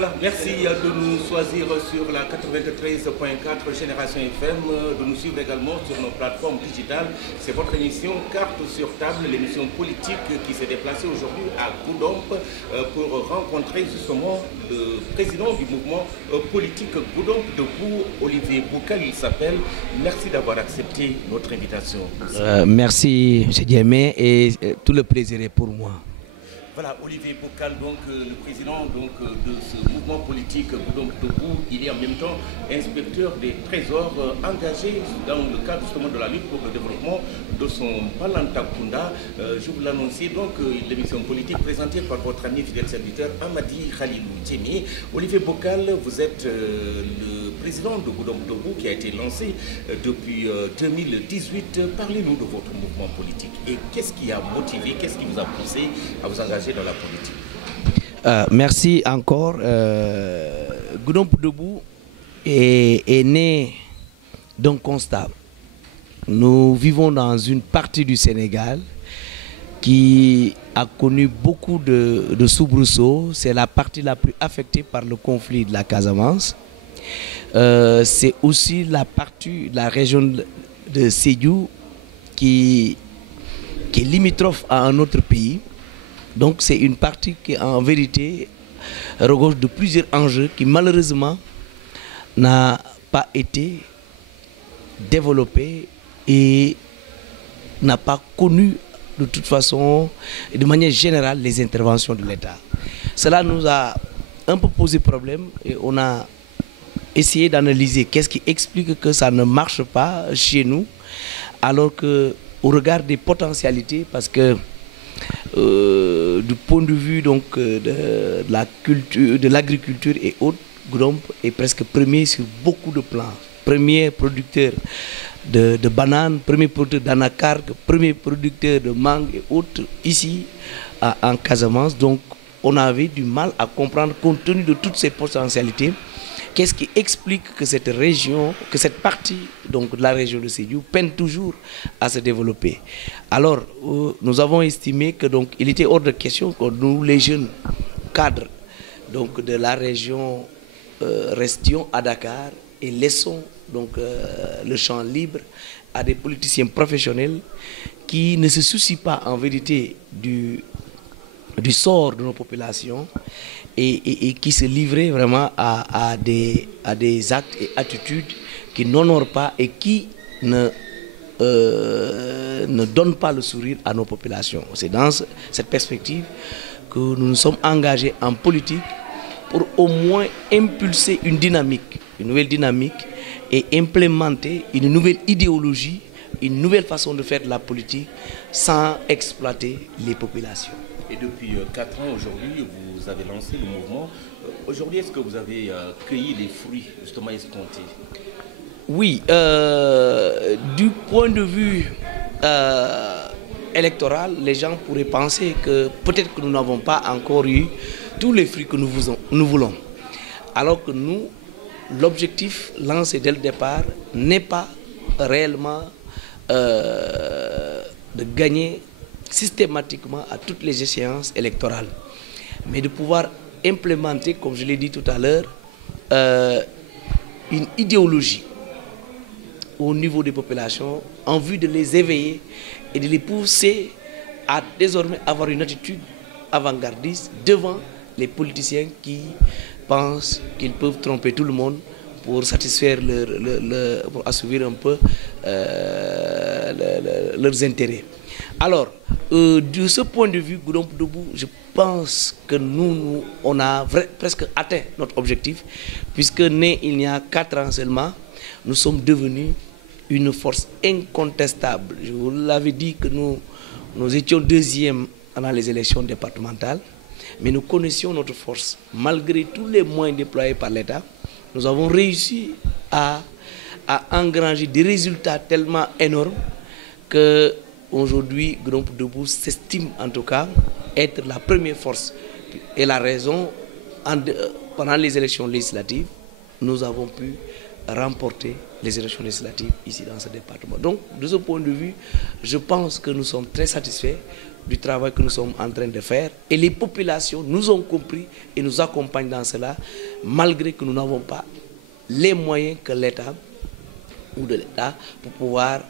Voilà, merci de nous choisir sur la 93.4 Génération FM, de nous suivre également sur nos plateformes digitales. C'est votre émission Carte sur table, l'émission politique qui s'est déplacée aujourd'hui à Goudomp pour rencontrer justement le président du mouvement politique Goudomp Debout, Olivier Boukal, il s'appelle. Merci d'avoir accepté notre invitation. Merci M. Diémé, et tout le plaisir est pour moi. Voilà, Olivier Boukal, donc le président de ce mouvement politique Goudomp Debout, il est en même temps inspecteur des trésors engagé dans le cadre justement de la lutte pour le développement de son Balantakunda. Je vous l'annonçais, donc l'émission politique présentée par votre ami fidèle serviteur Amadi Khalilou Djemi. Olivier Boukal, vous êtes le président de Goudomp Debout qui a été lancé depuis 2018. Parlez-nous de votre mouvement politique et qu'est-ce qui a motivé, qu'est-ce qui vous a poussé à vous engager dans la politique? Merci encore. Goudomp Debout est né d'un constat. Nous vivons dans une partie du Sénégal qui a connu beaucoup de soubresauts. C'est la partie la plus affectée par le conflit de la Casamance. C'est aussi la partie de la région de Sédhiou qui est limitrophe à un autre pays. Donc c'est une partie qui en vérité regorge de plusieurs enjeux qui malheureusement n'a pas été développée et n'a pas connu de toute façon et de manière générale les interventions de l'État. Cela nous a un peu posé problème et on a essayé d'analyser qu'est-ce qui explique que ça ne marche pas chez nous alors que au regard des potentialités, parce que du point de vue donc de la culture, de l'agriculture et autres, Goudomp est presque premier sur beaucoup de plans. Premier producteur de bananes, premier producteur d'anacarde, premier producteur de mangue et autres ici en Casamance. Donc on avait du mal à comprendre, compte tenu de toutes ces potentialités, qu'est-ce qui explique que cette région, que cette partie donc, de la région de Sédhiou peine toujours à se développer. Alors, nous avons estimé que donc, il était hors de question que nous, les jeunes cadres donc, de la région, restions à Dakar et laissons donc, le champ libre à des politiciens professionnels qui ne se soucient pas en vérité du sort de nos populations et qui se livraient vraiment à des actes et attitudes qui n'honorent pas et qui ne donnent pas le sourire à nos populations. C'est dans cette perspective que nous nous sommes engagés en politique pour au moins impulser une nouvelle dynamique et implémenter une nouvelle idéologie, une nouvelle façon de faire de la politique sans exploiter les populations. Et depuis 4 ans aujourd'hui, vous avez lancé le mouvement. Aujourd'hui, est-ce que vous avez cueilli les fruits justement escomptés? Oui, du point de vue électoral, les gens pourraient penser que peut-être que nous n'avons pas encore eu tous les fruits que nous voulons. Alors que nous, l'objectif lancé dès le départ n'est pas réellement de gagner systématiquement à toutes les échéances électorales, mais de pouvoir implémenter, comme je l'ai dit tout à l'heure, une idéologie au niveau des populations en vue de les éveiller et de les pousser à désormais avoir une attitude avant-gardiste devant les politiciens qui pensent qu'ils peuvent tromper tout le monde pour satisfaire pour assouvir un peu leurs intérêts. Alors, de ce point de vue, Goudomp Debout, je pense que nous on a presque atteint notre objectif, puisque né il y a 4 ans seulement, nous sommes devenus une force incontestable. Je vous l'avais dit que nous étions deuxième dans les élections départementales, mais nous connaissions notre force. Malgré tous les moyens déployés par l'État, nous avons réussi à engranger des résultats tellement énormes que aujourd'hui, Goudomp Debout s'estime en tout cas être la première force. Et la raison, pendant les élections législatives, nous avons pu remporter les élections législatives ici dans ce département. Donc, de ce point de vue, je pense que nous sommes très satisfaits du travail que nous sommes en train de faire et les populations nous ont compris et nous accompagnent dans cela, malgré que nous n'avons pas les moyens que l'État ou de l'État pour pouvoir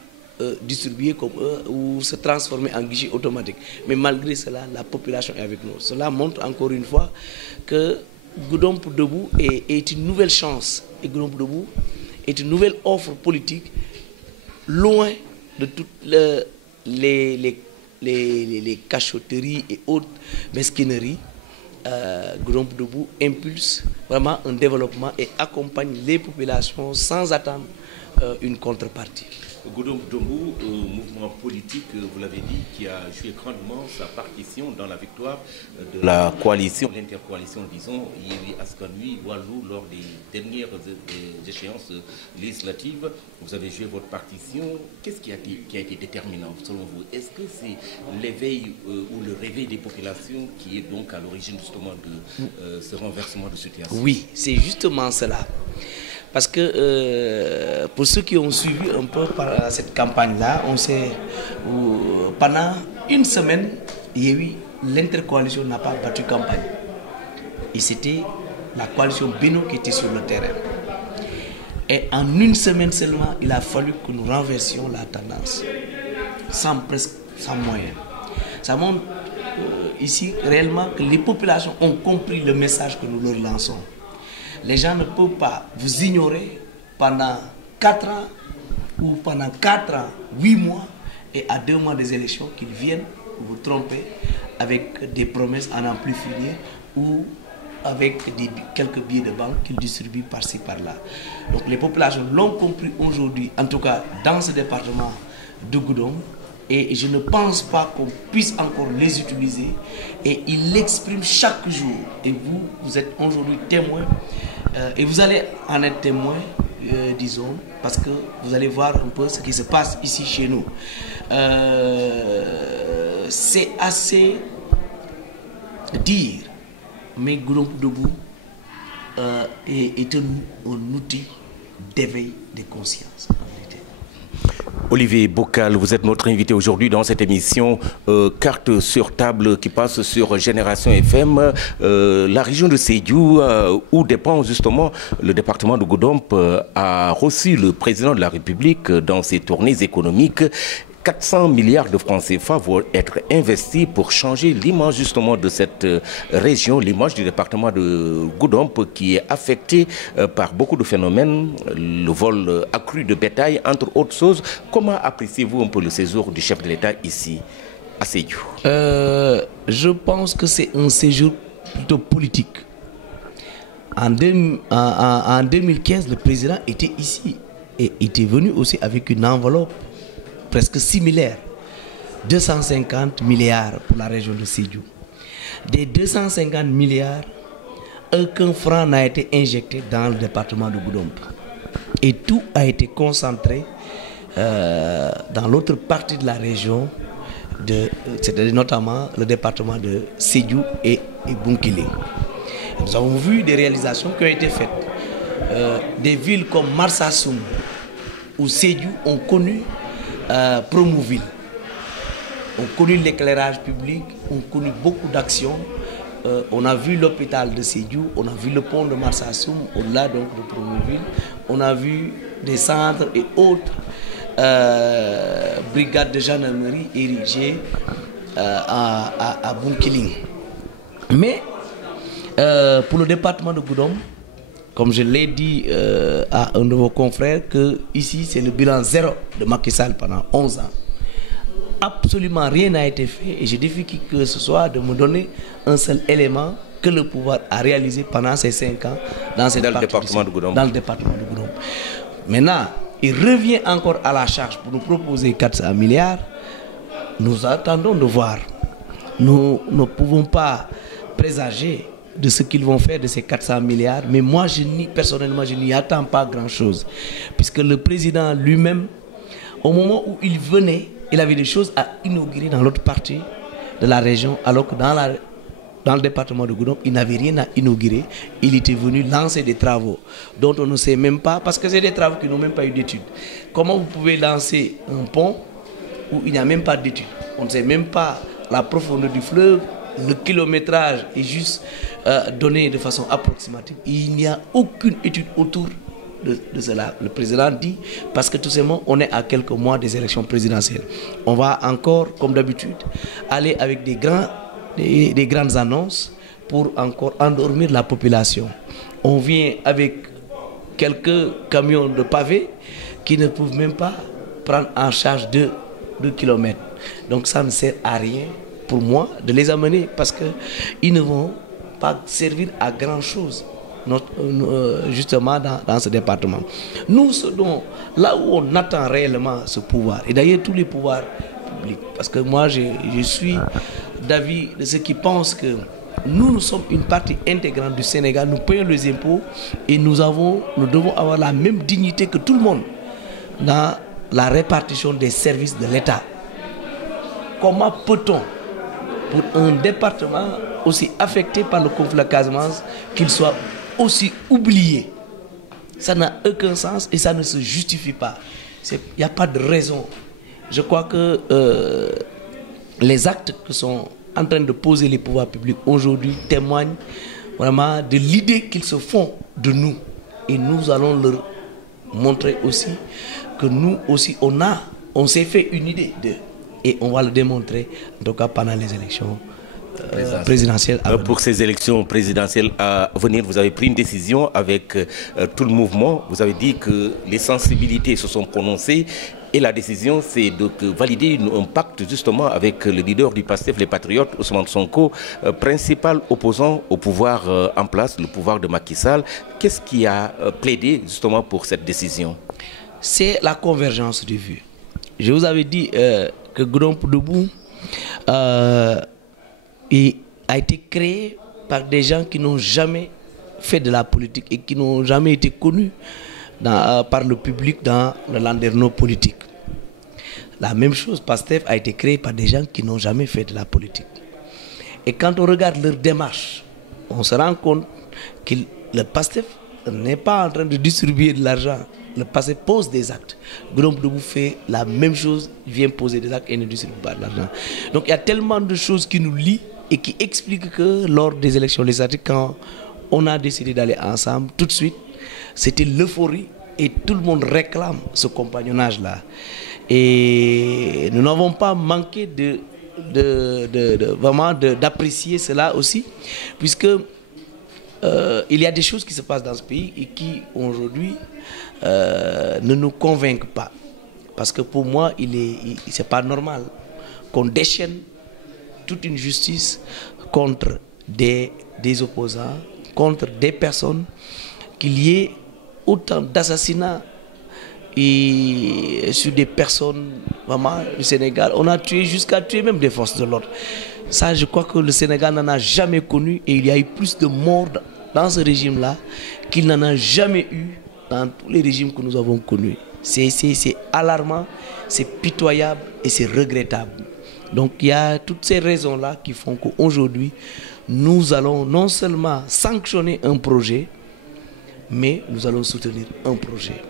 distribuer comme eux ou se transformer en guichet automatique. Mais malgré cela, la population est avec nous. Cela montre encore une fois que Goudomp Debout est une nouvelle chance. Et Goudomp Debout est une nouvelle offre politique loin de toutes les cachotteries et autres mesquineries. Goudomp Debout impulse vraiment un développement et accompagne les populations sans attendre une contrepartie. Goudomp Debout, mouvement politique, vous l'avez dit, qui a joué grandement sa partition dans la victoire de la coalition, l'intercoalition, disons, Yewwi Askan Wi, Wallu, lors des dernières échéances législatives. Vous avez joué votre partition. Qu'est-ce qui a été déterminant selon vous? Est-ce que c'est l'éveil ou le réveil des populations qui est donc à l'origine justement de ce renversement de situation? Oui, c'est justement cela. Parce que pour ceux qui ont suivi un peu par cette campagne-là, on sait pendant une semaine, l'intercoalition n'a pas battu campagne. Et c'était la coalition Beno qui était sur le terrain. Et en une semaine seulement, il a fallu que nous renversions la tendance, sans moyens. Ça montre ici réellement que les populations ont compris le message que nous leur lançons. Les gens ne peuvent pas vous ignorer pendant 4 ans ou pendant 4 ans, 8 mois et à 2 mois des élections qu'ils viennent vous tromper avec des promesses à n'en plus finir ou avec quelques billets de banque qu'ils distribuent par-ci par-là. Donc les populations l'ont compris aujourd'hui, en tout cas dans ce département de Goudomp. Et je ne pense pas qu'on puisse encore les utiliser. Et ils l'expriment chaque jour. Et vous êtes aujourd'hui témoin. Et vous allez en être témoin, disons, parce que vous allez voir un peu ce qui se passe ici chez nous. C'est assez dire, mais Goudomp Debout est un outil d'éveil des consciences. Olivier Bocal, vous êtes notre invité aujourd'hui dans cette émission Carte sur table qui passe sur Génération FM. La région de Sédhiou, où dépend justement le département de Goudomp, a reçu le président de la République dans ses tournées économiques. 400 milliards de francs CFA vont être investis pour changer l'image justement de cette région, l'image du département de Goudomp qui est affecté par beaucoup de phénomènes, le vol accru de bétail, entre autres choses. Comment appréciez-vous un peu le séjour du chef de l'État ici à Sédhiou? Je pense que c'est un séjour plutôt politique. En 2015, le président était ici et était venu aussi avec une enveloppe presque similaire, 250 milliards pour la région de Sédhiou. Des 250 milliards, aucun franc n'a été injecté dans le département de Goudomp. Et tout a été concentré dans l'autre partie de la région, c'est-à-dire notamment le département de Sédhiou et Bounkiling. Nous avons vu des réalisations qui ont été faites. Des villes comme Marsassoum ou Sédhiou ont connu Promoville, ont connu l'éclairage public, ont connu beaucoup d'actions. On a vu l'hôpital de Sédhiou, on a vu le pont de Marsassoum, au-delà donc de Promoville, on a vu des centres et autres brigades de gendarmerie érigées à Bounkiling. Mais pour le département de Goudomp, comme je l'ai dit à un de vos confrères, que ici c'est le bilan zéro de Macky Sall pendant 11 ans. Absolument rien n'a été fait et je défie qui que ce soit de me donner un seul élément que le pouvoir a réalisé pendant ces 5 ans dans le département de Goudomp. Maintenant, il revient encore à la charge pour nous proposer 400 milliards. Nous attendons de voir. Nous ne pouvons pas présager de ce qu'ils vont faire de ces 400 milliards. Mais moi, personnellement, je n'y attends pas grand-chose. Puisque le président lui-même, au moment où il venait, il avait des choses à inaugurer dans l'autre partie de la région, alors que dans dans le département de Goudomp, il n'avait rien à inaugurer. Il était venu lancer des travaux dont on ne sait même pas, parce que c'est des travaux qui n'ont même pas eu d'études. Comment vous pouvez lancer un pont où il n'y a même pas d'études? On ne sait même pas la profondeur du fleuve, le kilométrage est juste donné de façon approximative. Il n'y a aucune étude autour de cela. Le président dit, parce que tout simplement, on est à quelques mois des élections présidentielles. On va encore, comme d'habitude, aller avec des grandes annonces pour encore endormir la population. On vient avec quelques camions de pavés qui ne peuvent même pas prendre en charge 2 kilomètres. Donc ça ne sert à rien pour moi de les amener parce qu'ils ne vont pas servir à grand chose justement dans ce département. Nous, là où on attend réellement ce pouvoir, et d'ailleurs tous les pouvoirs publics, parce que moi je suis d'avis de ceux qui pensent que nous sommes une partie intégrante du Sénégal, nous payons les impôts et nous devons avoir la même dignité que tout le monde dans la répartition des services de l'État. Comment peut-on, pour un département aussi affecté par le conflit de la Casamance, qu'il soit aussi oublié? Ça n'a aucun sens et ça ne se justifie pas. Il n'y a pas de raison. Je crois que les actes que sont en train de poser les pouvoirs publics aujourd'hui témoignent vraiment de l'idée qu'ils se font de nous. Et nous allons leur montrer aussi que nous aussi, on s'est fait une idée d'eux. Et on va le démontrer, en tout cas pendant les élections présidentielles à venir. Pour ces élections présidentielles à venir, vous avez pris une décision avec tout le mouvement. Vous avez dit que les sensibilités se sont prononcées. Et la décision, c'est de valider un pacte justement avec le leader du PASTEF, les Patriotes, Ousmane Sonko, principal opposant au pouvoir en place, le pouvoir de Macky Sall. Qu'est-ce qui a plaidé justement pour cette décision? C'est la convergence de vues. Je vous avais dit que Goudomp Debout a été créé par des gens qui n'ont jamais fait de la politique et qui n'ont jamais été connus par le public dans le landerneau politique. La même chose, PASTEF a été créé par des gens qui n'ont jamais fait de la politique. Et quand on regarde leur démarche, on se rend compte que le PASTEF n'est pas en train de distribuer de l'argent. Le PASTEF pose des actes. Goudomp Debout fait la même chose, vient poser des actes et ne distribue pas de l'argent. Donc il y a tellement de choses qui nous lient et qui expliquent que lors des élections législatives, quand on a décidé d'aller ensemble, tout de suite, c'était l'euphorie et tout le monde réclame ce compagnonnage-là. Et nous n'avons pas manqué vraiment d'apprécier cela aussi, puisque il y a des choses qui se passent dans ce pays et qui aujourd'hui ne nous convainquent pas. Parce que pour moi, c'est pas normal qu'on déchaîne toute une justice contre des opposants, contre des personnes, qu'il y ait autant d'assassinats et sur des personnes vraiment du Sénégal. On a tué jusqu'à tuer même des forces de l'ordre. Ça, je crois que le Sénégal n'en a jamais connu et il y a eu plus de morts dans ce régime-là qu'il n'en a jamais eu dans tous les régimes que nous avons connus. C'est alarmant, c'est pitoyable et c'est regrettable. Donc il y a toutes ces raisons-là qui font qu'aujourd'hui, nous allons non seulement sanctionner un projet, mais nous allons soutenir un projet.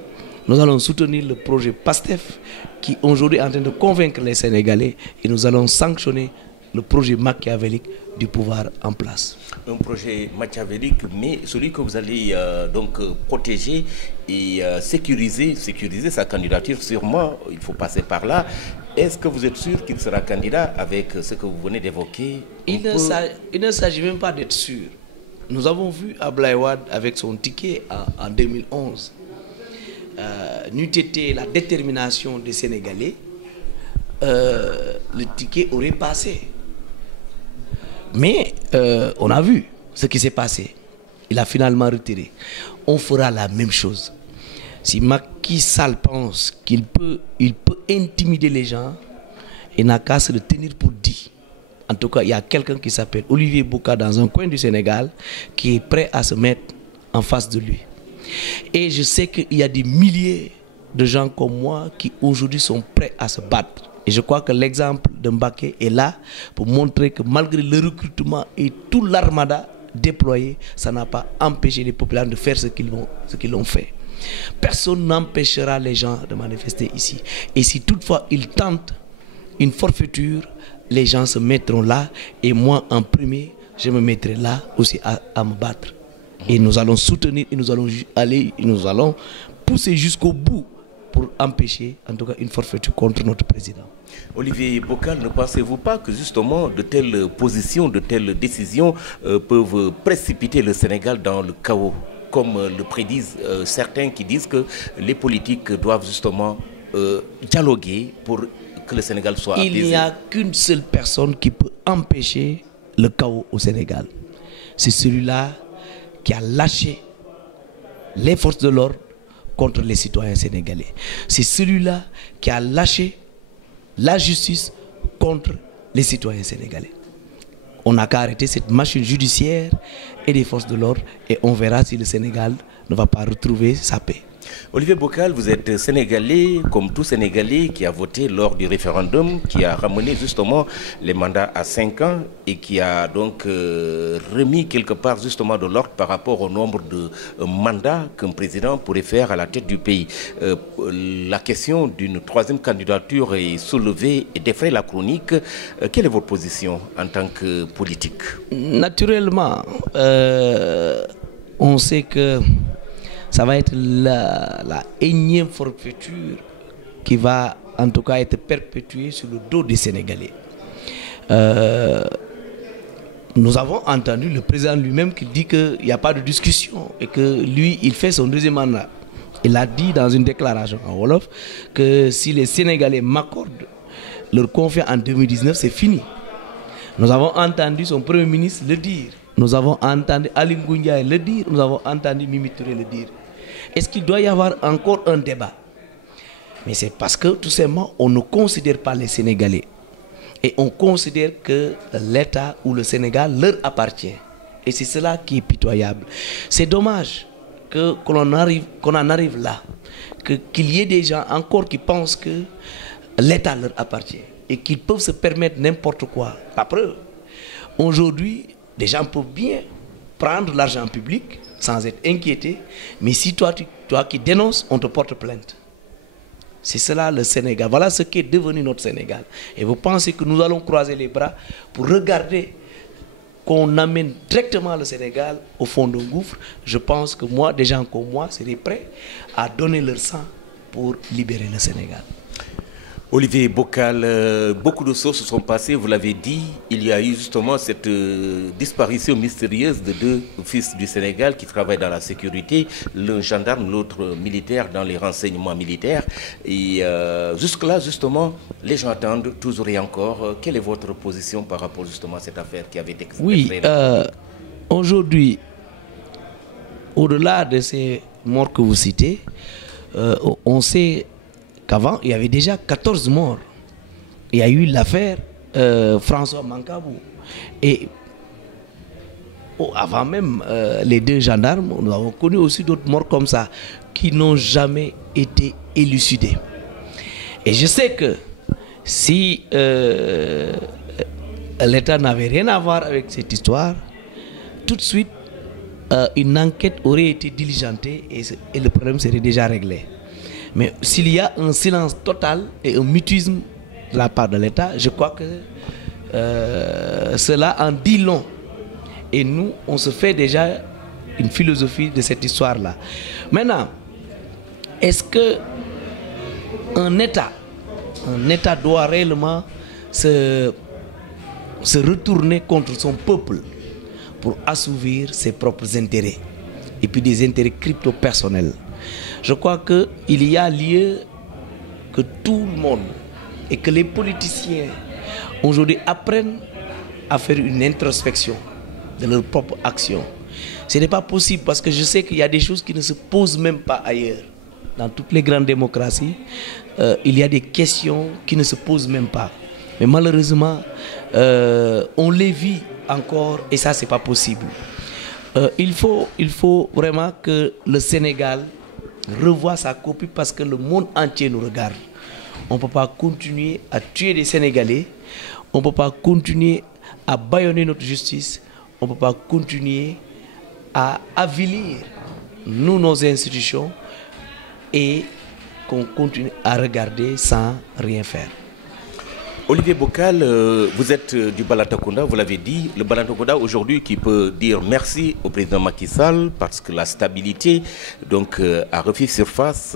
Nous allons soutenir le projet PASTEF qui aujourd'hui est en train de convaincre les Sénégalais et nous allons sanctionner le projet machiavélique du pouvoir en place. Un projet machiavélique, mais celui que vous allez donc protéger et sécuriser sa candidature, sûrement, il faut passer par là. Est-ce que vous êtes sûr qu'il sera candidat avec ce que vous venez d'évoquer? Il ne s'agit même pas d'être sûr. Nous avons vu Abdoulaye Wade avec son ticket en 2011. N'eût été la détermination des Sénégalais, le ticket aurait passé. Mais on a vu ce qui s'est passé. Il a finalement retiré. On fera la même chose. Si Macky Sall pense qu'il peut intimider les gens, il n'a qu'à se le tenir pour dit. En tout cas, il y a quelqu'un qui s'appelle Olivier Bouka dans un coin du Sénégal qui est prêt à se mettre en face de lui. Et je sais qu'il y a des milliers de gens comme moi qui aujourd'hui sont prêts à se battre. Et je crois que l'exemple de Mbaké est là pour montrer que malgré le recrutement et tout l'armada déployé, ça n'a pas empêché les populations de faire ce qu'ils ont fait. Personne n'empêchera les gens de manifester ici. Et si toutefois ils tentent une forfaiture, les gens se mettront là. Et moi, en premier, je me mettrai là aussi à me battre. Et nous allons soutenir, et nous allons pousser jusqu'au bout pour empêcher, en tout cas, une forfaiture contre notre président. Olivier Bokkal, ne pensez-vous pas que justement de telles positions, de telles décisions peuvent précipiter le Sénégal dans le chaos, comme le prédisent certains qui disent que les politiques doivent justement dialoguer pour que le Sénégal soit apaisé? Il n'y a qu'une seule personne qui peut empêcher le chaos au Sénégal. C'est celui-là qui a lâché les forces de l'ordre contre les citoyens sénégalais. C'est celui-là qui a lâché la justice contre les citoyens sénégalais. On n'a qu'à arrêter cette machine judiciaire et des forces de l'ordre et on verra si le Sénégal ne va pas retrouver sa paix. Olivier Bokkal, vous êtes sénégalais, comme tout Sénégalais qui a voté lors du référendum, qui a ramené justement les mandats à 5 ans et qui a donc remis quelque part justement de l'ordre par rapport au nombre de mandats qu'un président pourrait faire à la tête du pays. La question d'une troisième candidature est soulevée et défraie la chronique. Quelle est votre position en tant que politique? Naturellement, on sait que ça va être la énième forfaiture qui va en tout cas être perpétuée sur le dos des Sénégalais. Nous avons entendu le président lui-même qui dit qu'il n'y a pas de discussion et que lui, il fait son deuxième mandat. Il a dit dans une déclaration en Wolof que si les Sénégalais m'accordent leur confiance en 2019, c'est fini. Nous avons entendu son premier ministre le dire. Nous avons entendu Ali Ngouille le dire. Nous avons entendu Mimi Touré le dire. Est-ce qu'il doit y avoir encore un débat? Mais c'est parce que tout simplement, on ne considère pas les Sénégalais. Et on considère que l'État ou le Sénégal leur appartient. Et c'est cela qui est pitoyable. C'est dommage qu'on en arrive là. Qu'il y ait des gens encore qui pensent que l'État leur appartient. Et qu'ils peuvent se permettre n'importe quoi. La preuve, aujourd'hui, les gens peuvent bien prendre l'argent public sans être inquiétés, mais si toi qui dénonces, on te porte plainte. C'est cela le Sénégal. Voilà ce qui est devenu notre Sénégal. Et vous pensez que nous allons croiser les bras pour regarder qu'on amène directement le Sénégal au fond d'un gouffre? Je pense que moi, des gens comme moi, seraient prêts à donner leur sang pour libérer le Sénégal. Olivier Bokkal, beaucoup de choses se sont passées, vous l'avez dit, il y a eu justement cette disparition mystérieuse de deux fils du Sénégal qui travaillent dans la sécurité, l'un gendarme, l'autre militaire dans les renseignements militaires. Et jusque-là, justement, les gens attendent toujours et encore. Quelle est votre position par rapport justement à cette affaire qui avait été créée? Oui, aujourd'hui, au-delà de ces morts que vous citez, on sait qu'avant, il y avait déjà 14 morts. Il y a eu l'affaire François Mancabou. Et avant même les deux gendarmes, nous avons connu aussi d'autres morts comme ça qui n'ont jamais été élucidés. Et je sais que si l'État n'avait rien à voir avec cette histoire, tout de suite, une enquête aurait été diligentée et le problème serait déjà réglé. Mais s'il y a un silence total et un mutisme de la part de l'État, je crois que cela en dit long. Et nous, on se fait déjà une philosophie de cette histoire-là. Maintenant, est-ce qu'un État doit réellement se retourner contre son peuple pour assouvir ses propres intérêts et puis des intérêts crypto-personnels? Je crois qu'il y a lieu que tout le monde et que les politiciens aujourd'hui apprennent à faire une introspection de leur propre action. Ce n'est pas possible parce que je sais qu'il y a des choses qui ne se posent même pas ailleurs. Dans toutes les grandes démocraties, il y a des questions qui ne se posent même pas. Mais malheureusement, on les vit encore et ça, ce n'est pas possible. Il faut vraiment que le Sénégal revoit sa copie parce que le monde entier nous regarde. on ne peut pas continuer à tuer des Sénégalais, on ne peut pas continuer à bâillonner notre justice, on ne peut pas continuer à avilir nos institutions et qu'on continue à regarder sans rien faire. Olivier Bocal, vous êtes du Balantacounda, vous l'avez dit, le Balantacounda aujourd'hui qui peut dire merci au président Macky Sall parce que la stabilité donc, a refait surface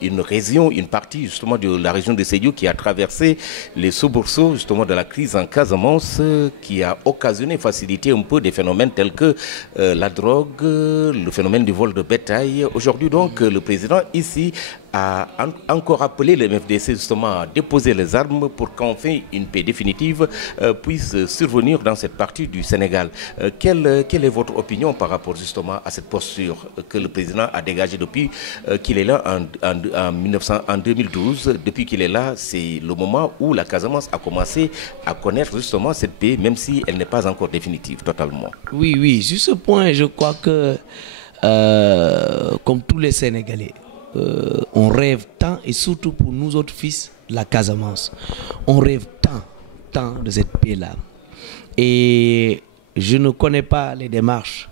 une région, une partie justement de la région de Sédhiou qui a traversé les soubresauts justement de la crise en Casamance qui a occasionné, facilité un peu des phénomènes tels que la drogue, le phénomène du vol de bétail. Aujourd'hui donc le président ici a encore appelé le MFDC justement à déposer les armes pour qu'enfin une paix définitive puisse survenir dans cette partie du Sénégal. Quelle est votre opinion par rapport justement à cette posture que le président a dégagée depuis qu'il est là en 2012? Depuis qu'il est là, c'est le moment où la Casamance a commencé à connaître justement cette paix, même si elle n'est pas encore définitive totalement. Oui, sur ce point, je crois que comme tous les Sénégalais, on rêve tant, et surtout pour nous autres fils de la Casamance, on rêve tant de cette paix-là. Et je ne connais pas les démarches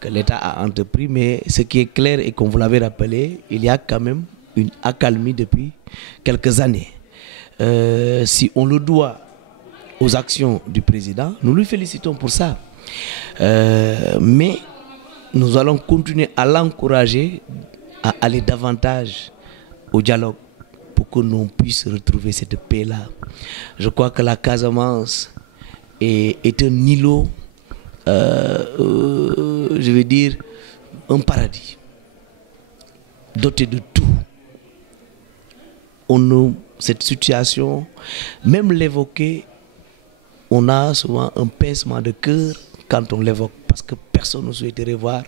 que l'État a entreprises, mais ce qui est clair et comme vous l'avez rappelé, il y a quand même une accalmie depuis quelques années. Si on le doit aux actions du président, nous lui félicitons pour ça. Mais nous allons continuer à l'encourager à aller davantage au dialogue pour que l'on puisse retrouver cette paix-là. Je crois que la Casamance est un îlot, je veux dire, un paradis, doté de tout. Cette situation, même l'évoquer, on a souvent un pincement de cœur quand on l'évoque, parce que personne ne souhaiterait voir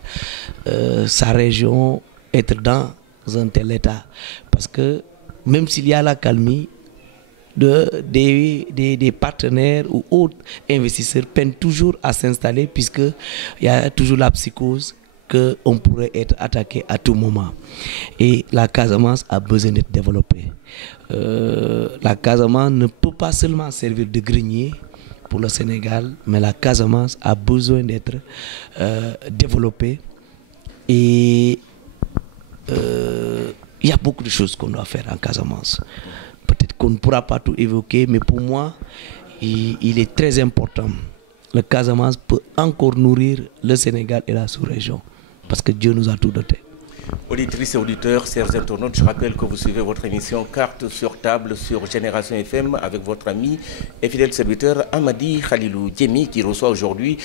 sa région être dans un tel état. Parce que même s'il y a la calmie, des partenaires ou autres investisseurs peinent toujours à s'installer puisqu'il y a toujours la psychose qu'on pourrait être attaqué à tout moment. Et la Casamance a besoin d'être développée. La Casamance ne peut pas seulement servir de grenier pour le Sénégal, mais la Casamance a besoin d'être développée. Et il y a beaucoup de choses qu'on doit faire en Casamance. Peut-être qu'on ne pourra pas tout évoquer, mais pour moi, il est très important. Le Casamance peut encore nourrir le Sénégal et la sous-région, parce que Dieu nous a tout doté. Auditrices et auditeurs, chers internautes, je rappelle que vous suivez votre émission Carte sur table sur Génération FM avec votre ami et fidèle serviteur Amadi Khalilou Diémé qui reçoit aujourd'hui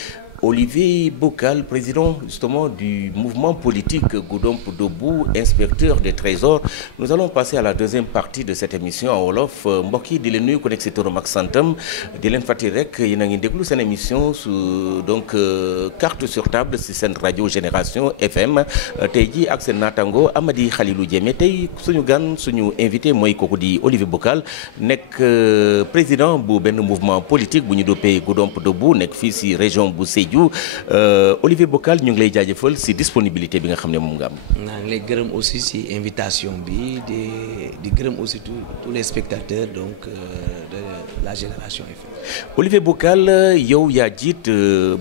Olivier Bocal, président justement du mouvement politique Goudomp Debout, inspecteur des trésors. Nous allons passer à la deuxième partie de cette émission en wolof. Mbokk yi di leen nuyu ku nekk ci turam ak santam di leen fàttali rek yéen a ngi déglu seen émission su donc carte sur table ci seen rajo Génération FM tey jii ak seen naataango Amady Khalilou Diémé. Tey suñu gan suñu invité mooy kooku di Olivier Bocal nekk président bu benn mouvement politique bu ñu doppee Goudomp Debout nekk fii ci région bu Sédhiou. Olivier Bocal ñu ngi lay jaajëfal ci disponibilité bi nga xam ne moom nga am. maa ngi lay gërëm aussi ci invitation bi di gërëm aussi tous les spectateurs donc de la Génération FM. Olivier Bocal yow yaa jiit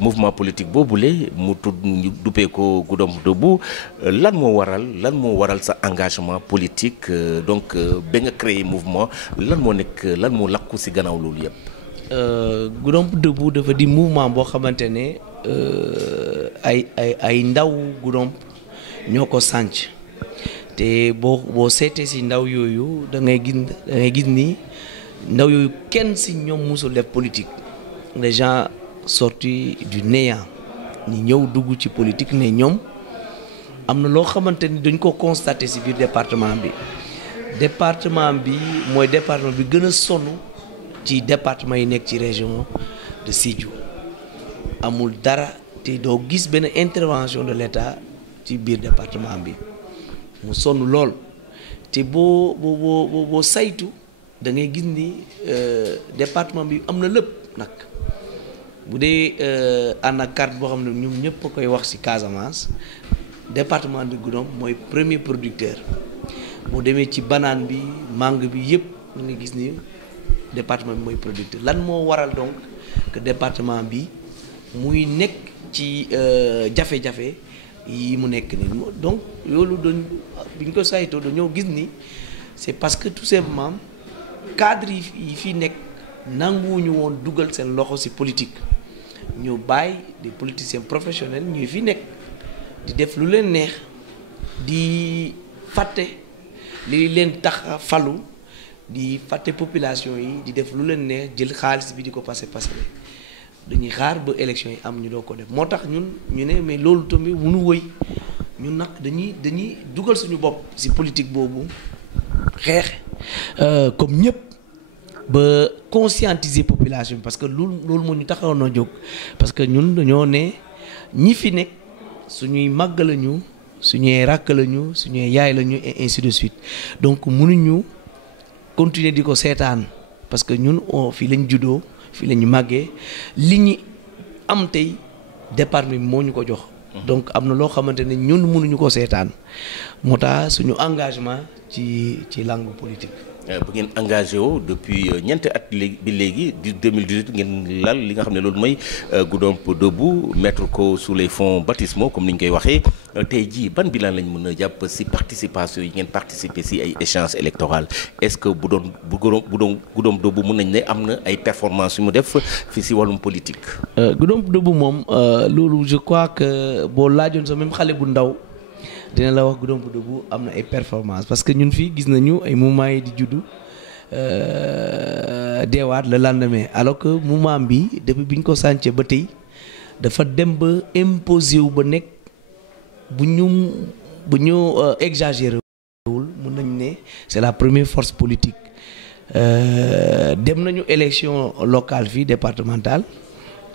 mouvement politique boobule mu tudd ñu duppee ko Goudomp Debout lan moo waral sa engagement politique donc ba nga créer mouvement lan moo lakku ci gannaaw loolu yëpp. Goudomp Debout dafa di mouvement boo xamante ne ay ndaw Goudomp ñoo ko sànc te boo seetee ci ndaw yooyu da ngay gis ni ndaw yooyu kenn ci ñoom musul def politique. Les gens sortis du néant ñi ñëw dugg ci politique ne ñoom am na loo xamante ni dañ ko constater ci biir département bi mooy département bi gën a sonn ci département yi nekk ci région de Sédhiou. Amul dara te doo gis benn intervention de l'État ci biir département bi mu sonn lool te boo saytu da ngay gis ni département bi am na lépp nag bu dee anacarde boo xam ne ñoom ñëpp a koy wax ci Casamance département de Goudomp mooy premier producteur boo demee ci banane bi mangue bi yëpp ñu ngi gis ni département bi mooy producteur lan moo waral donc que département bi muy nekk ci jafe-jafe yi mu nekk ni donc loolu doon bi ñu ko saytoo dañoo gis ni c'est parce que tout simplement cadre yi fi nekk nanguwuñu woon dugal seen loxo ci politique ñu bàyyi des politiciens professionnels ñuy fi nekk di def lu leen neex di fàtte li leen tax a falu di fàtte population yi di def lu leen neex jël xaalis bi di ko passé dañuy xaar ba élection yi am ñu doo ko def moo tax ñun ñu ne mais loolu tamit mënu wëy ñun nag dañuy dugal suñu bopp ci politique boobu xeex comme ñëpp ba conscientiser population parce que loolu moo ñu taxaw na jóg parce que ñun dañoo ne ñi fi nekk suñuy màgg lañu suñuy ràkk lañu suñuy yaay lañu et ainsi de suite donc mënuñu continuer di ko seetaan parce que ñun fii lañ juddoo fii la ñu màggee li ñu am tey départ bi moo ñu ko jox. donc am na loo xamante ne ñun mënuñu ko seetaan moo tax suñu engagement ci langue politique. bu ngeen engagé woo depuis ñeenti at bi léegi di 2018 ngeen lal li nga xam ne loolu mooy Goudomp Debout mettre ko sous les fonds baptismaux comme ni ñu koy waxee tey jii ban bilan lañ mën a jàpp ci participation yi ngeen participer ci ay échéances électorales est-ce que bu doon Goudomp Debout mën nañ ne am na ay performances yu mu def fii ci wàllum politique. Goudomp Debout moom loolu je crois que boo laajoon sax même xale bu ndaw. dina la wax Goudomp Debout am na ay performance parce que ñun fii gis nañu ay mouvement yi di juddu deewaat le lendemain alors que mouvement bi depuis bi ñu ko sàncee ba tey dafa dem ba imposé wu ba nekk bu ñu exagéré wul mun nañu ne c'est la première force politique dem nañu élection locale fii départementale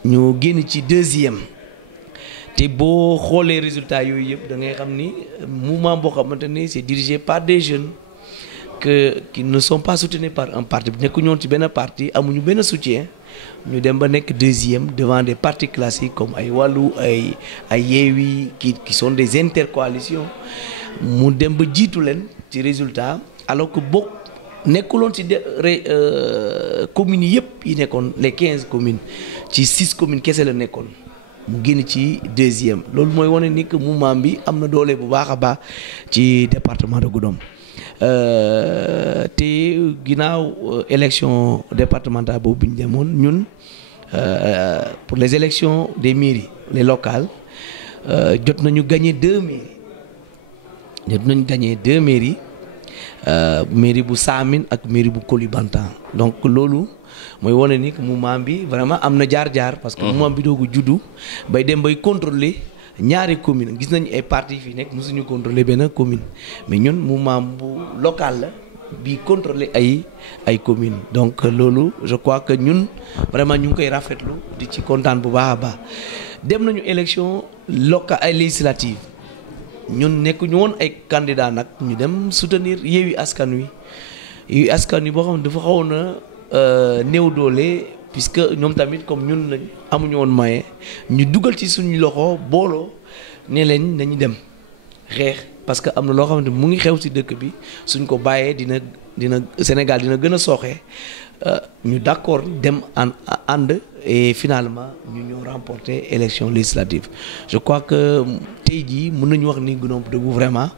ñu génn ci deuxième te boo xoolee résultats yooyu yëpp da ngay xam ni mouvement boo xamante ni c'est dirigé par des jeunes qui ne sont pas soutenus par un parti bu nekk ñoon ci benn parti amuñu benn soutien ñu dem ba nekk deuxième devant des partis classiques comme ay Wallu ay Yewwi qui sont des intercoalitions mu dem ba jiitu leen ci résultat alors que bokk nekkuloon ci communes yi yëpp yi nekkoon les 15 communes ci 6 communes kese la nekkoon mu génn ci deuxième loolu mooy wane ni que mouvement bi am na doole bu baax a baax ci département de Goudomp te ginnaaw élection départementale boobu bi ñu demoon ñun pour les élections des mairies les locales jot nañu gagné 2 mairies mairie bu Saamine ak mairie bu Koulibantang donc loolu mooy wane ni mouvement bi vraiment am na jaar-jaar parce que mouvement bi doogu juddu bay dem bay contrôler ñaari commune gis nañu ay partis fii nekk mosuñu contrôler benn commune mais ñun mouvement bu local la bi contrôler ay communes donc loolu je crois que ñun vraiment ñu ngi koy rafetlu di ci kontaan bu baax a baax dem nañu élection locale ay législative ñun nekk ñu woon ay candidats nag ñu dem soutenir Yewwi Askan Wi boo xam ne dafa xawoon na néew doole puisque ñoom tamit comme ñun lañ amuñu woon moyen ñu dugal ci suñu loxo booloo ne leen nañu dem xeex parce que am na loo xamante mu ngi xew ci dëkk bi suñ ko bàyyee dina Sénégal dina gën a sooxe ñu d'accord dem ànd et finalement ñu ñoo remporter élection législative je crois que tey jii mën nañu wax ni Goudomp Debout vraiment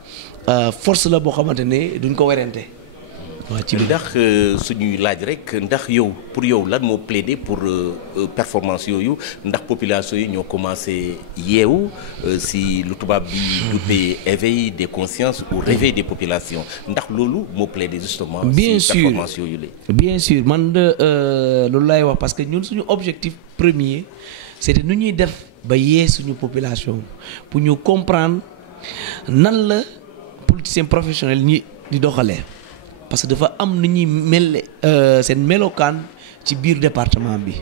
force la boo xamante ne duñ ko werante waaw ci ndax suñuy laaj rek ndax yow pour yow lan moo plaider pour performance yooyu ndax population yi ñoo commencé yeewu si lu tubaab bi duppee éveil des consciences ou réveil des populations ndax loolu moo plaider justement bien si sûr performance yooyu la bien sûr man loolu laay wax parce que ñun suñu objectif premier c'était nu ñuy def ba yee suñu population pour ñu comprendre nan la politiciens professionnels ñi di doxalee parce que dafa am nu ñuy mel seen melokaan ci biir département bi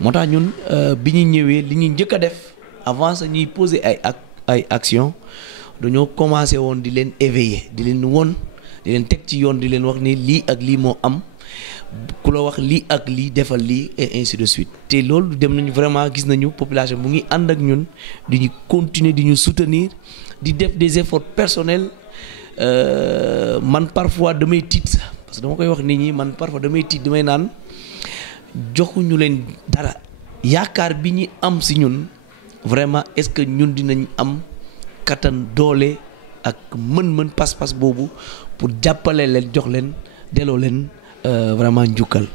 moo tax ñun bi ñu ñëwee li ñuy njëkk a def avant ça ñuy poser ay action dañoo commencé woon di leen éveiller di leen won di leen teg ci yoon di leen wax ni lii ak lii moo am ku la wax lii ak lii defal lii et ainsi de suite te loolu dem nañu vraiment gis nañu population mu ngi ànd ak ñun di ñu continuer di ñu soutenir di def des efforts personnels man parfois damay tiit sax parce que dama koy wax nit ñi man parfois damay tiit damay naan joxuñu leen dara yaakaar bi ñi am si ñun vraiment est-ce que ñun dinañ am kattan doole ak mën-mën pas-pas boobu pour jàppale leen jox leen delloo leen vraiment njukkal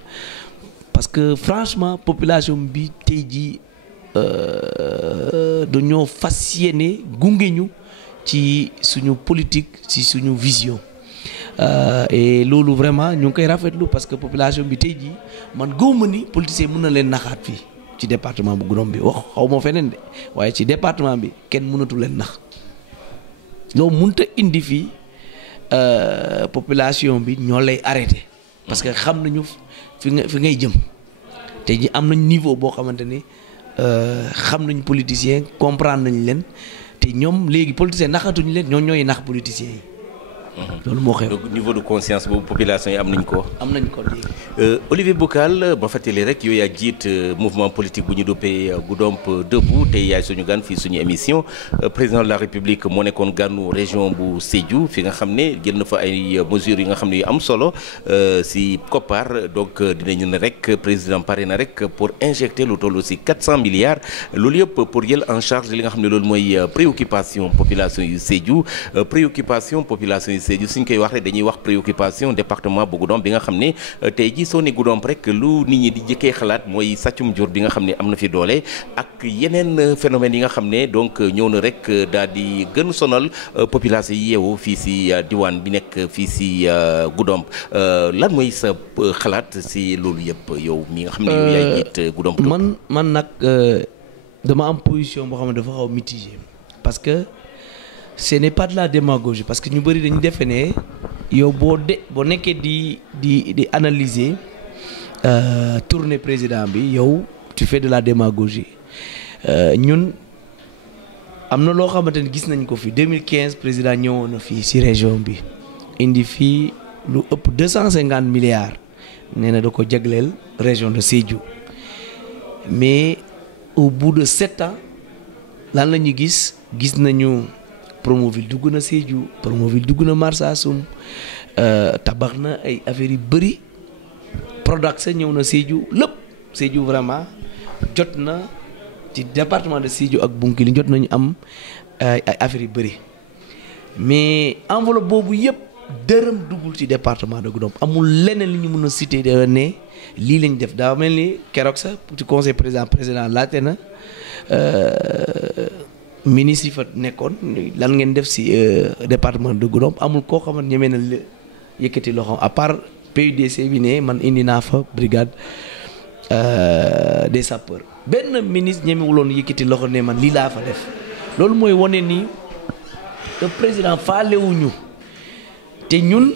parce que franchement population bi tey jii dañoo fas yéene gunge ñu ci suñu politique ci suñu vision et loolu vraiment ñu ngi koy rafetlu parce que population bi tey jii man gëwuma ni politicien mën na leen naxaat fii ci département bu Goudomp bi wax xaw ma feneen de waaye ci département bi kenn mënatu leen nax loo mënta indi fii population bi ñoo lay arrêté parce que xam nañu fi ngay jëm tey jii am nañ niveau boo xamante ni xam nañ politicien comprendre nañ leen te ñoom léegi politicien naxatuñu leen ñoo ñooy nax politiciens yi. loolu moo xew. donc niveau de conscience boobu population yi am nañ ko. am nañ ko léegi. Olivier Boucal ba fàttali rek yow yaa jiit mouvement politique bu ñu duppee Goudomp Debout tey yaay suñu gan fii suñu émission président de la république moo nekkoon gànnu région bu Sédhiou fi nga xam ne jël na fa ay mesures yi nga xam ne yu am solo si koppar donc dinañu ne rek président pare na rek pour injecter lu toll si 400 milliards loolu yëpp pour jël en charge li nga xam ne loolu mooy préoccupation population yu Sédhiou préoccupation population yu Sédhiou suñ koy wax rek dañuy wax préoccupation département bu Goudomp bi nga xam ne tey jii soo ne Goudomp rek lu nit ñi di jëkkee xalaat mooy sàccum jur bi nga xam ne am na fi doole ak yeneen phénomènes yi nga xam ne donc ñëw na rek daal di gën sonal population yi yeewu fii si diwaan bi nekk fii si Goudomp lan mooy sa xalaat si loolu yëpp yow mi nga xam ne yow yaay jiit Goudomp. man nag dama am position boo xam ne dafa xaw mitigé parce que ce n'est pas de la démagogie parce que ñu bëri dañu defe ne yow boo nekkee di analyser tournée président bi yow tu fais de la démagogie ñun am na loo xamante ni gis nañ ko fi 2015 président ñëwoon na fii ci région bi indi fii lu ëpp 250 milliards nee na da ko jagleel région de Sédhiou mais au bout de 7 ans lan la ñu gis nañu Promoville dugg na Sédhiou Promoville dugg na Marsassoum tabax na ay affaires yu bëri Prodac sa ñëw na Sédhiou lépp Sédhiou vraiment jot na ci département de Sédhiou ak Bounkiling jot nañu am ay affaires yu bëri mais enveloppe boobu yëpp dërëm duggul ci département de Goudomp amul leneen li ñu mën a citer de ne lii lañ def daa mel ni keroog sax ci conseil président laajte na ministre yi fa nekkoon lan ngeen def ci département de Goudomp amul koo xamante ñemee na yëkkati loxo à part PUDC bi ne man indi naa fa brigade des sapeurs benn ministre ñemewuloon yëkkati loxo ne man lii laa fa def loolu mooy wane ni le président faalewuñu te ñun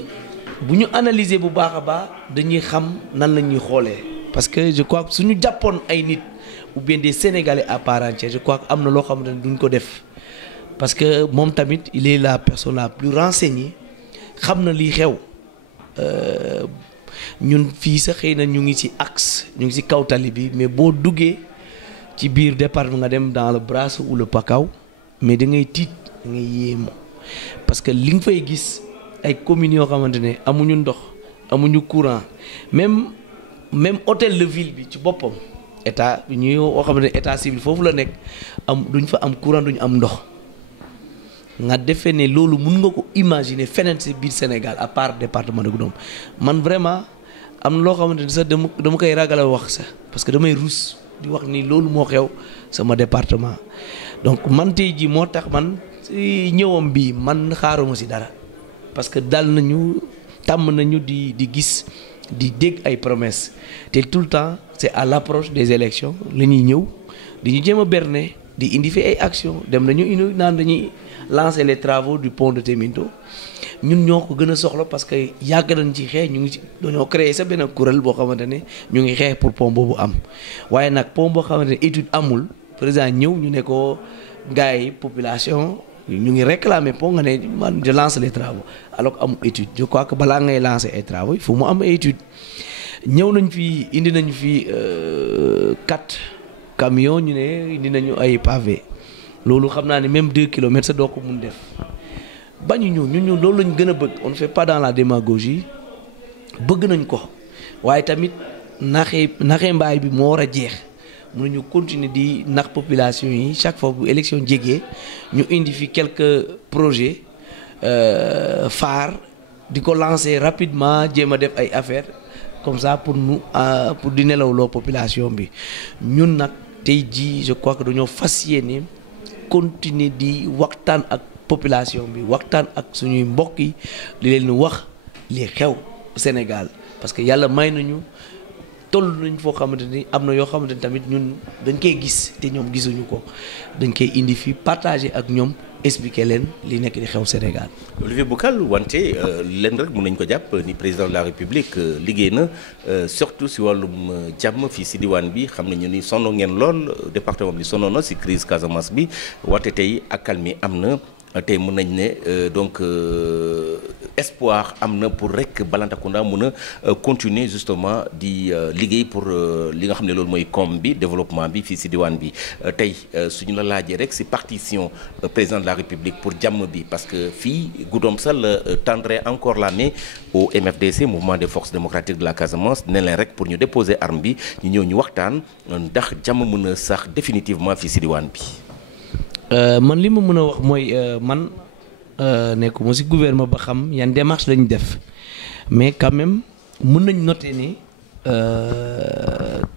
bu ñu analyser bu baax a baax dañuy xam nan la ñuy xoolee parce que je crois que suñu jàppoon ay nit ou bien des Sénégalais à part entière je crois que am na loo xamante ne duñ ko def parce que moom tamit il est la personne la plus renseignée xam na lii xew ñun fii sax xëy na ñu ngi ci axe ñu ngi ci kaw tali bi mais boo duggee ci biir département nga dem dans le Brassou ou le Pakao mais da ngay tiit da ngay yéemu parce que li nga fay gis ay communes yoo xamante ne amuñu ndox amuñu courant même hôtel de ville bi ci boppam état ñuy woo xamante ne état civil foofu la nekk duñ fa am courant duñ am ndox nga defee ne loolu mun nga ko imaginer feneen ci biir Sénégal à part département de Goudomp man vraiment am na loo xamante ne sax dama koy ragal a wax sax parce que damay rus di wax ni loolu moo xew sama département donc man tey ji moo tax man ci ñëwam bi man xaaruma ci dara parce que dal nañu tàmm nañu di gis di dégg ay promesses te tout le temps c'est à l'approche des élections la ñuy ñëw di ñu jéem a berne di indi fi ay actions dem nañu indi naan dañuy lancer les travaux du pont de Téminto ñun ñoo ko gën a soxla parce que yàgg nañ ci xeex ñu ngi ci dañoo créer sa benn kuréel boo xamante ne ñu ngi xeex pour pont boobu am waaye nag pont boo xamante ne étude amul président ñëw ñu ne ko gars yi population ñu ngi réclamer pont nga ne man je lance les travaux alors que amul étude je crois que balaa ngay lancer ay travaux il faut mu am étude ñëw nañ fi indi nañu fi 4 camions ñu ne indi nañu ay pavé loolu xam naa ne même 2 kilomètres sa doo ko mun def bañu ñu loolu lañ gën a bëgg on ne fait pas dans la démagogie bëgg nañ ko waaye tamit naxee mbaay bi moo war a jeex mënuñu continuer di nax population yi chaque fois bu élection jegee ñu indi fi quelques projets phares di ko lancer rapidement jéem a def ay affaires comme ça pour di nelawloo population bi ñun nag tey jii je crois que dañoo fas yéene continuer di waxtaan ak population bi waxtaan ak suñuy mbokk yi li leen wax li xew Sénégal parce que yàlla may nañu toll nañ foo xamante ni am na yoo xamante ni tamit ñun dañ koy gis te ñoom gisuñu ko dañ koy indi fi partager ak ñoom expliquer leen li nekk di xew Sénégal. Olivier Boucal wante leen rek mën nañ ko jàpp ni président de la République liggéey na surtout si wàllum jàmm fii si diwaan bi xam nañu ni sonn ngeen lool département bi sonnoon na si crise Casamance bi wante tey accalmie am na. tey mën nañ ne donc espoir am na pour rek Balantacounda mën a continuer justement di liggéey pour li nga xam ne loolu mooy koom bi développement bi fii si diwaan bi tey suñu la laajee rek si partition président de la République pour jàmm bi parce que fii Goudomp-Sall tendrait encore la main au MFDC mouvement des forces démocratiques de la Casamance ne leen rek pour ñu déposer arme bi ñu ñëw ñu waxtaan ndax jàmm mën a sax définitivement fii si diwaan bi. man li ma mën a wax mooy man nekkuma ci gouvernement ba xam yan démarche lañu def mais quand même mën nañ noter ni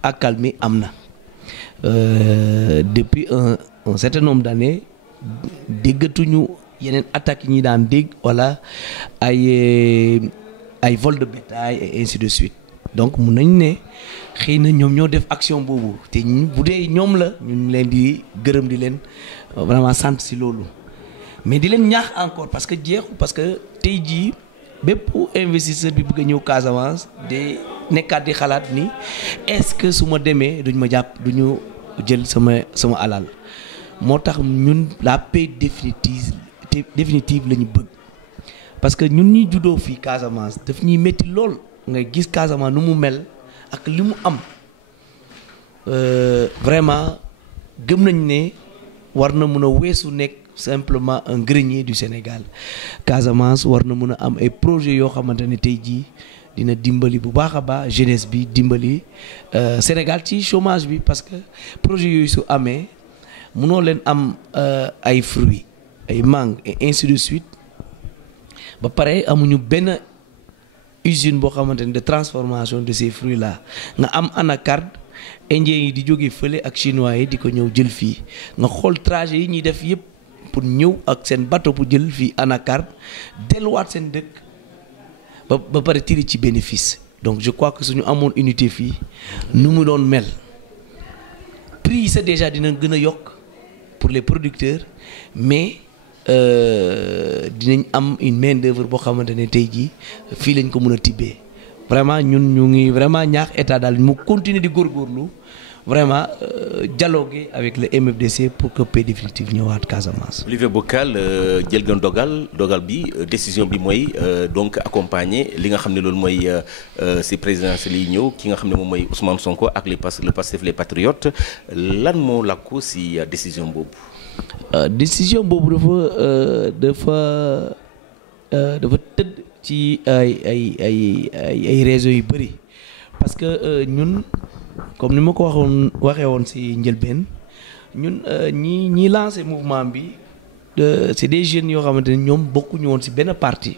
accalmie am na depuis un certain nombre d'années déggatuñu yeneen attaques yi ñi daan dégg wala ay vol de bétail et ainsi de suite donc mën nañ ne xëy na ñoom ñoo def action boobu te bu dee ñoom la ñun leen di gërëm di leen vraiment sant ci loolu mais di leen ñaax encore parce que jeexul parce que tey jii bépp investisseur bi bëgg a ñëw Casamance de nekkaat di xalaat ni est-ce que su ma demee duñ ma jàpp duñu jël sama alal moo tax ñun la paix définitive la ñu bëgg parce que ñun ñuy juddoo fii Casamance daf ñuy métti lool ngay gis Casamance nu mu mel ak li mu am vraiment gëm nañ ne war na mën a weesu nekk simplement un grenier du Sénégal Casamance war na mën a am ay projets yoo xamante ne tey jii dina dimbali bu baax a baax jeunesse bi dimbali Sénégal ci chômage bi parce que projet yooyu su amee mënoo leen am ay fruits ay mangue et ainsi de suite ba pare amuñu benn usine boo xamante ne de transformation de ces fruits là nga am anacarde indien yi di jóge fële ak chinois yi di ko ñëw jël fii nga xool trajet yi ñuy def yëpp pour ñëw ak seen bateau pour jël fii anacarde delluwaat seen dëkk ba pare tiri ci bénéfice donc je crois que suñu amoon unité fii nu mu doon mel prix yi c'est déjà dina gën a yokk pour les producteurs mais dinañ am une main d'œuvre boo xamante ne tey jii fii lañ ko mën a tibbee vraiment ñun ñu ngi vraiment ñaax état daal mu continuer di góorgóorlu vraiment dialoguer avec le MFDC pour que paix définitive ñëwaat Casamance. Olivier Boucal jël nga dogal bi décision bi mooy donc accompagner li nga xam ne loolu mooy si présidentielles yi ñëw ki nga xam ne moom mooy Ousmane Sonko ak le Pastef les Patriotes lan moo lakku si décision boobu. Décision boobu dafa tëdd ci ay réseaux yu bëri parce que ñun comme ni ma ko waxee woon ci njëlbeen ñun ñi lancé mouvement bi c'est des jeunes yoo xamante ne ñoom bokkuñu woon ci benn parti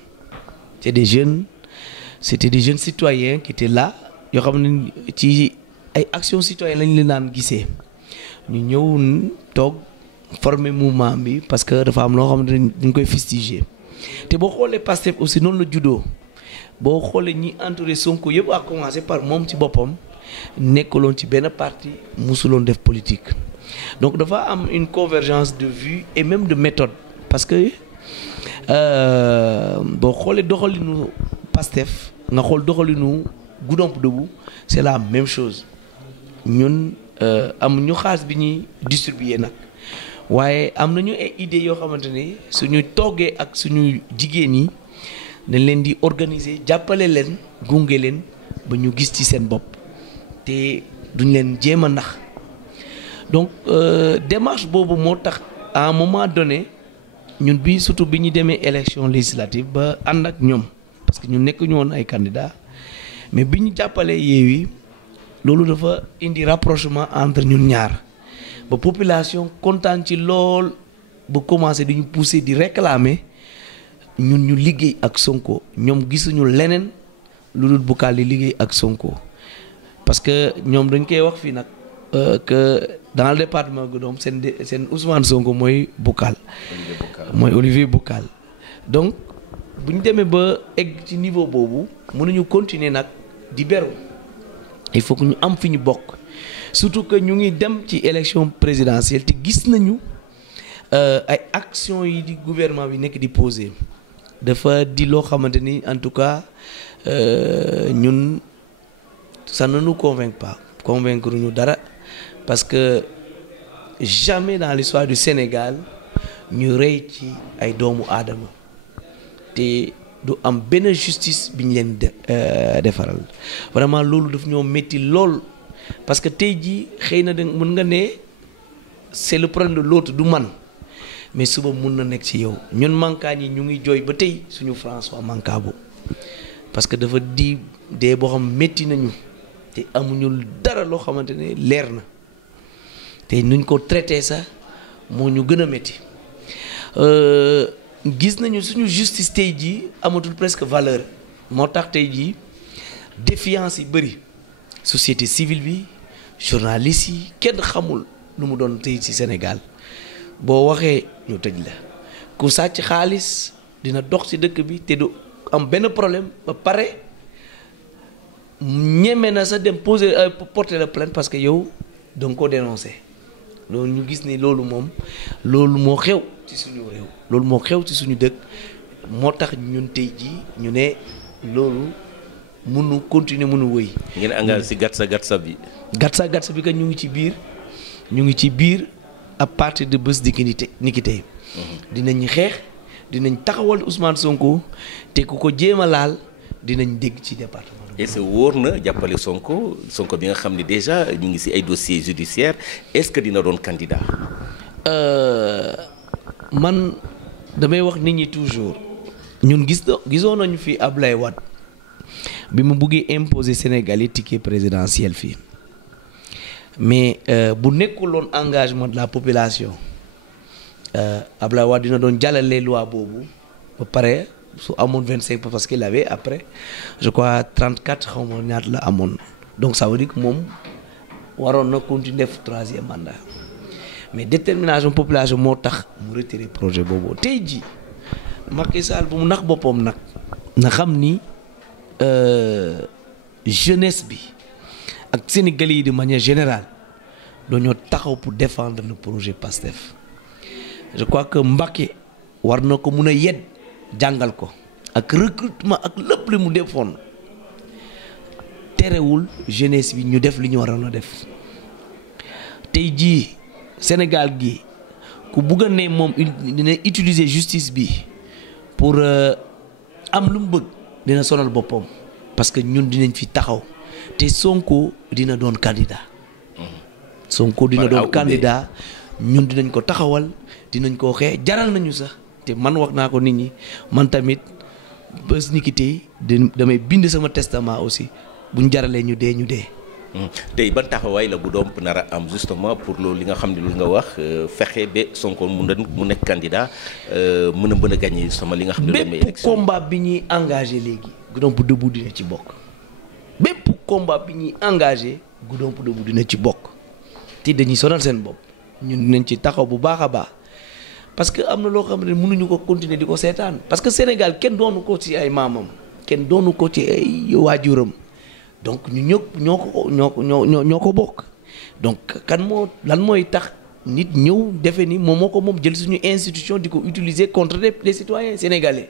c'était des jeunes citoyens qui étaient là yoo xam ne ci ay actions citoyennes lañ leen daan gisee ñu ñëw toog former mouvement bi parce que dafa am loo xamante ne dañ koy fustiger te boo xoolee Pastef aussi noonu la juddoo boo xoolee ñi entouré Sonko yëpp a commencé par moom ci boppam nekkaloon ci benn parti musuloon def politique donc dafa am une convergence de vues et même de méthode parce que boo xoolee doxalinu Pastef nga xool doxalinu Goudomp Debout c'est la même chose ñun amuñu xaalis bi ñuy distribuer nag waaye am nañu ay idées yoo xamante ne suñu toggee ak suñu jigéen yi dañ leen di organiser jàppale leen gunge leen ba ñu gis ci seen bopp te duñ leen jéem a nax donc démarche boobu moo tax à un moment donné ñun bi surtout bi ñu demee élection législative ba ànd ak ñoom parce que ñu nekk ñu woon ay candidats mais bi ñu jàppalee Yewwi loolu dafa indi rapprochement entre ñun ñaar ba population kontaan ci lool ba commencé di ñu pousser di réclamer ñun ñu liggéey ak Sonko ñoom gisuñu leneen lu dul Bocal di liggéey ak Sonko parce que ñoom dañ koy wax fii nag que dans le département Goudomp seen Ousmane Sonko mooy Bocal mooy Olivier Bocal donc bu ñu demee ba egg ci niveau boobu mënuñu continuer nag di beru il faut que ñu am fi ñu bokk surtout que ñu ngi dem ci élection présidentielle te gis nañu ay actions yi di gouvernement bi nekk di poser dafa di loo xamante ni en tout cas ñun ça ne nous convainc pas convaincre ñu dara parce que jamais dans l'histoire du Sénégal ñu rey ci ay doomu aadama te du am benn justice bi ñu leen defaral vraiment loolu daf ñoo métti lool parce que tey jii xëy na da mën nga ne c'est le problème de l'autre du man mais suba mun na nekk ci yow ñun Mankaañ yi ñu ngi jooy ba tey suñu François Mancabou parce que dafa di dee boo xam métti nañu te amuñu dara loo xamante ne leer na te nuñ ko traité sax moo ñu gën a métti gis nañu suñu justice tey jii amatul presque valeur moo tax tey jii défiance yi bëri société civile bi journalistes yi kenn xamul lu mu doon tey ci Sénégal boo waxee ñu tëj la ku sàcc xaalis dina dox ci dëkk bi te du am benn problème ba pare ñeme na sa dem porter la plainte parce que yow da nga ko dénoncer loolu ñu gis ni loolu moom loolu moo xew ci suñu réew loolu moo xew ci suñu dëkk moo tax ñun tey jii ñu ne loolu mënu continuer mënu wëy. ngeen engagé ci gatsa bi. gatsa bi que ñu ngi ci biir à partir de bés ni ki tey dinañ xeex dinañ taxawal Ousmane Sonko te ku ko jéem a laal dinañ dégg ci département. est-ce que wóor na jàppale Sonko bi nga xam ne déjà ñu ngi ci ay dossiers judiciaires est-ce que dina doon candidat. man damay wax nit ñi toujours ñun gisoon nañu fi Ablaye Wade bi mu buggee imposer Sénégal yi ticket présidentiel fii mais bu nekkuloon engagement de la population Ablaye Wade dina doon jàllale loi boobu ba pare su amoon 25 parce qu'il avait après je crois 34 xaw ma ñaata la amoon donc ça veut dire que moom waroon na continuer def 3e mandat mais détermination population moo tax mu retirer projet boobu tey jii Macky Sall bu mu nax boppam nag na xam ni jeunesse bi ak Sénégalais yi de manière générale dañoo taxaw pour défendre le projet PASTEF je crois que Mbacké war na ko mun a yedd jàngal ko ak recrutement ak lépp li mu defoon terewul jeunesse bi ñu def li ñu waroon a def tey jii Sénégal gi ku bugg a ne moom dina utiliser justice bi pour am lu mu bëgg dina sonal boppam parce que ñun dinañ fi taxaw te Sonko dina doon candidat Sonko dina doon candidat ñun dinañ ko taxawal dinañ ko xee jaral nañu sax te man wax naa ko nit ñi man tamit bés ni ki tey damay bind sama testament aussi buñ jaralee ñu dee tey ban taxawaay la Goudomp nar a am justement pour loolu li nga xam ne lu nga wax fexe ba Sonko mu nekk candidat mën a gagner sama li nga xam ne bépp combat bi ñuy engagé léegi Goudomp Debout dina ci bokk bépp combat bi ñuy engagé Goudomp Debout dina ci bokk te dañuy sonal seen bopp ñun dinañ ci taxaw bu baax a baax parce que am na loo xam ne mënuñu ko continuer di ko seetaan parce que Sénégal kenn doonu ko ci ay maamam kenn doonu ko ci ay waajuram donc ñu ñëpp ñoo ko bokk donc lan mooy tax nit ñëw defe ni moom moo ko moom jël suñu institution di ko utiliser contre les citoyens sénégalais.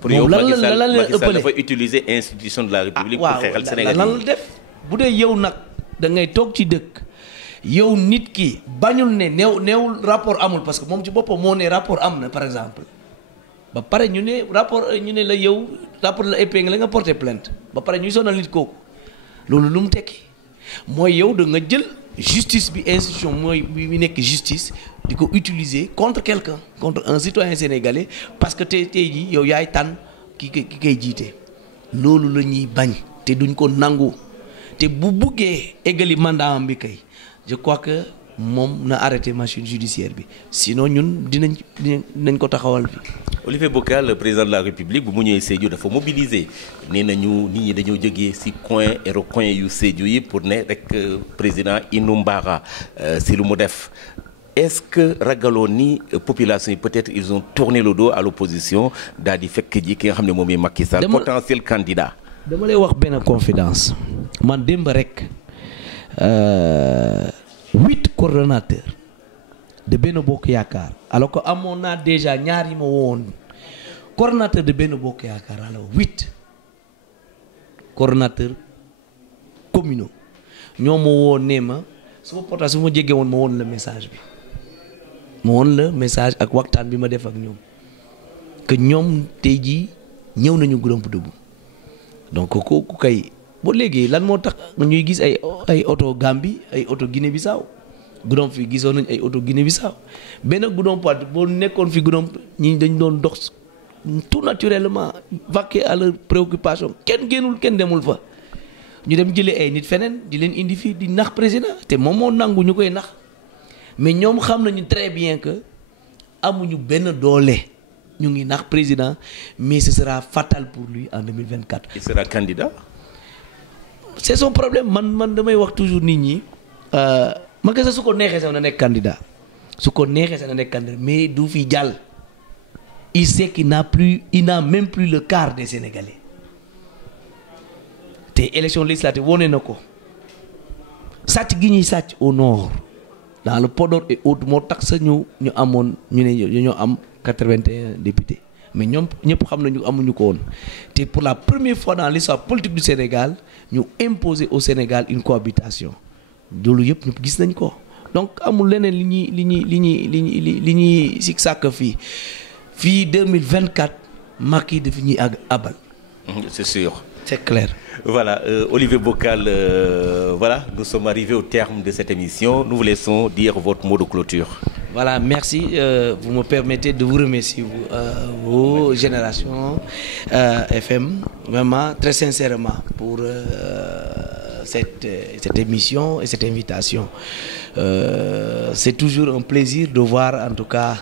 pour yow Macky Sall dafa utiliser institution de la République pour xeexal Sénégal lan la def bu dee yow nag da ngay toog ci dëkk yow nit ki bañul ne neewul rapport amul parce que moom ci boppam moo ne rapport am na par exemple ba pare ñu ne la yow rapport la épinglé nga porté plainte ba pare ñuy sonal nit kooku loolu lu mu tekki mooy yow da nga jël justice bi institution mooy bi nekk justice di ko utiliser contre quelqu'un contre un citoyen sénégalais parce que tey jii yow yaay tànn ki koy jiite loolu la ñuy bañ te duñ ko nangu te bu buggee eggali mandat am bi kay je crois que moom na arrêté machine judiciaire bi sinon ñun dinañ ko taxawal bi. Olivier Bocal, le président de la République bu mu ñëwee Sédhiou dafa mobiliser nee nañu nit ñi dañoo jógee ci coin et recoin yu Sédhiou yi pour ne rek président Inoumbara si lu mu def. Est-ce que ragaloo ni population yi peut-être ils ont tourné le dos à l'opposition daal di fekk ji ki nga xam ne moom Macky Sall potentiel candidat. dama lay wax benn confidence man démb rek 8 coordonnateurs de Benno Bokk Yaakaar alors que amoon naa déjà ñaar yi ma woon coordonnateur de Benno Bokk Yaakaar alors 8 coordonnateurs communaux ñoo ma woon nee ma su ma porta su ma jege woon ma woon la message bi ma woon la message ak waxtaan bi ma def ak ñoom que ñoom tey jii ñëw nañu Goudomp Debout donc kooku kay ba léegi lan moo tax ñuy gis ay oto Gambie ay oto Guinée Bissau Goudomp fi gisoon nañ ay oto Guinée Bissau benn Goudomp boo nekkoon fi Goudomp ñi dañ doon dox tout naturellement vaquer à leur préoccupation kenn génnul kenn demul fa ñu dem jëlee ay nit feneen di leen indi fii di nax président te moom moo nangu ñu koy nax mais ñoom xam nañu très bien que amuñu benn doole ñu ngi nax président mais ce sera fatal pour lui en 2024. Il sera candidat. C'est son problème man damay wax toujours nit ñi Macky Sall su ko neexee sax na nekk candidat su ko neexee sax na nekk candidat mais du fi jàll. Il sait qu'il n'a même plus le quart des Sénégalais te élection législative wone na ko sàcc gi ñuy sàcc au nord dans le Podor et autres moo tax sa ñu amoon ñu ne ñoo am 81 députés mais ñoom ñëpp xam nañu amuñu ko woon te pour la première fois dans l'histoire politique du Sénégal ñu imposer au Sénégal une cohabitation loolu yëpp ñëpp gis nañ ko donc amul leneen li ñuy si sàkk fii 2024 Macky dafa ñuy abal. C'est sûr. C'est clair. Voilà, Olivier Bocal, voilà, nous sommes arrivés au terme de cette émission. Nous vous laissons dire votre mot de clôture. Voilà, merci. Vous me permettez de vous remercier, vos générations FM, vraiment, très sincèrement, pour cette émission et cette invitation. C'est toujours un plaisir de voir, en tout cas,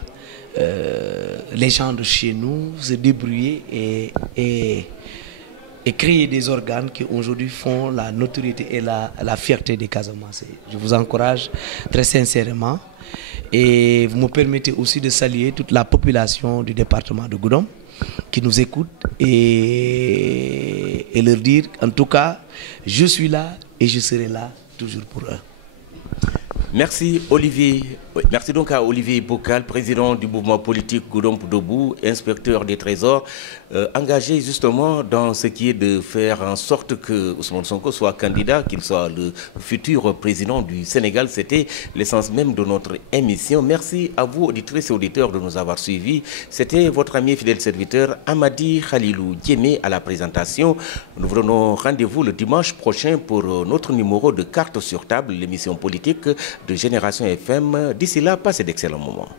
les gens de chez nous se débrouiller et créer des organes qui aujourd'hui font la notoriété et la fierté des Casamançais. Je vous encourage très sincèrement et vous me permettez aussi de saluer toute la population du département de Goudomp qui nous écoute et leur dire en tout cas je suis là et je serai là toujours pour eux. Merci Olivier. Merci donc à Olivier Bocal, président du mouvement politique Goudomp Debout, inspecteur des trésors, engagé justement dans ce qui est de faire en sorte que Ousmane Sonko soit candidat, qu'il soit le futur président du Sénégal. C'était l'essence même de notre émission. Merci à vous, auditrices et auditeurs, de nous avoir suivis. C'était votre ami fidèle serviteur Amadi Khalilou Diémé à la présentation. Nous vous donnons rendez-vous le dimanche prochain pour notre numéro de Carte sur table, l'émission politique de Génération FM. D'ici là, passez d'excellents moments.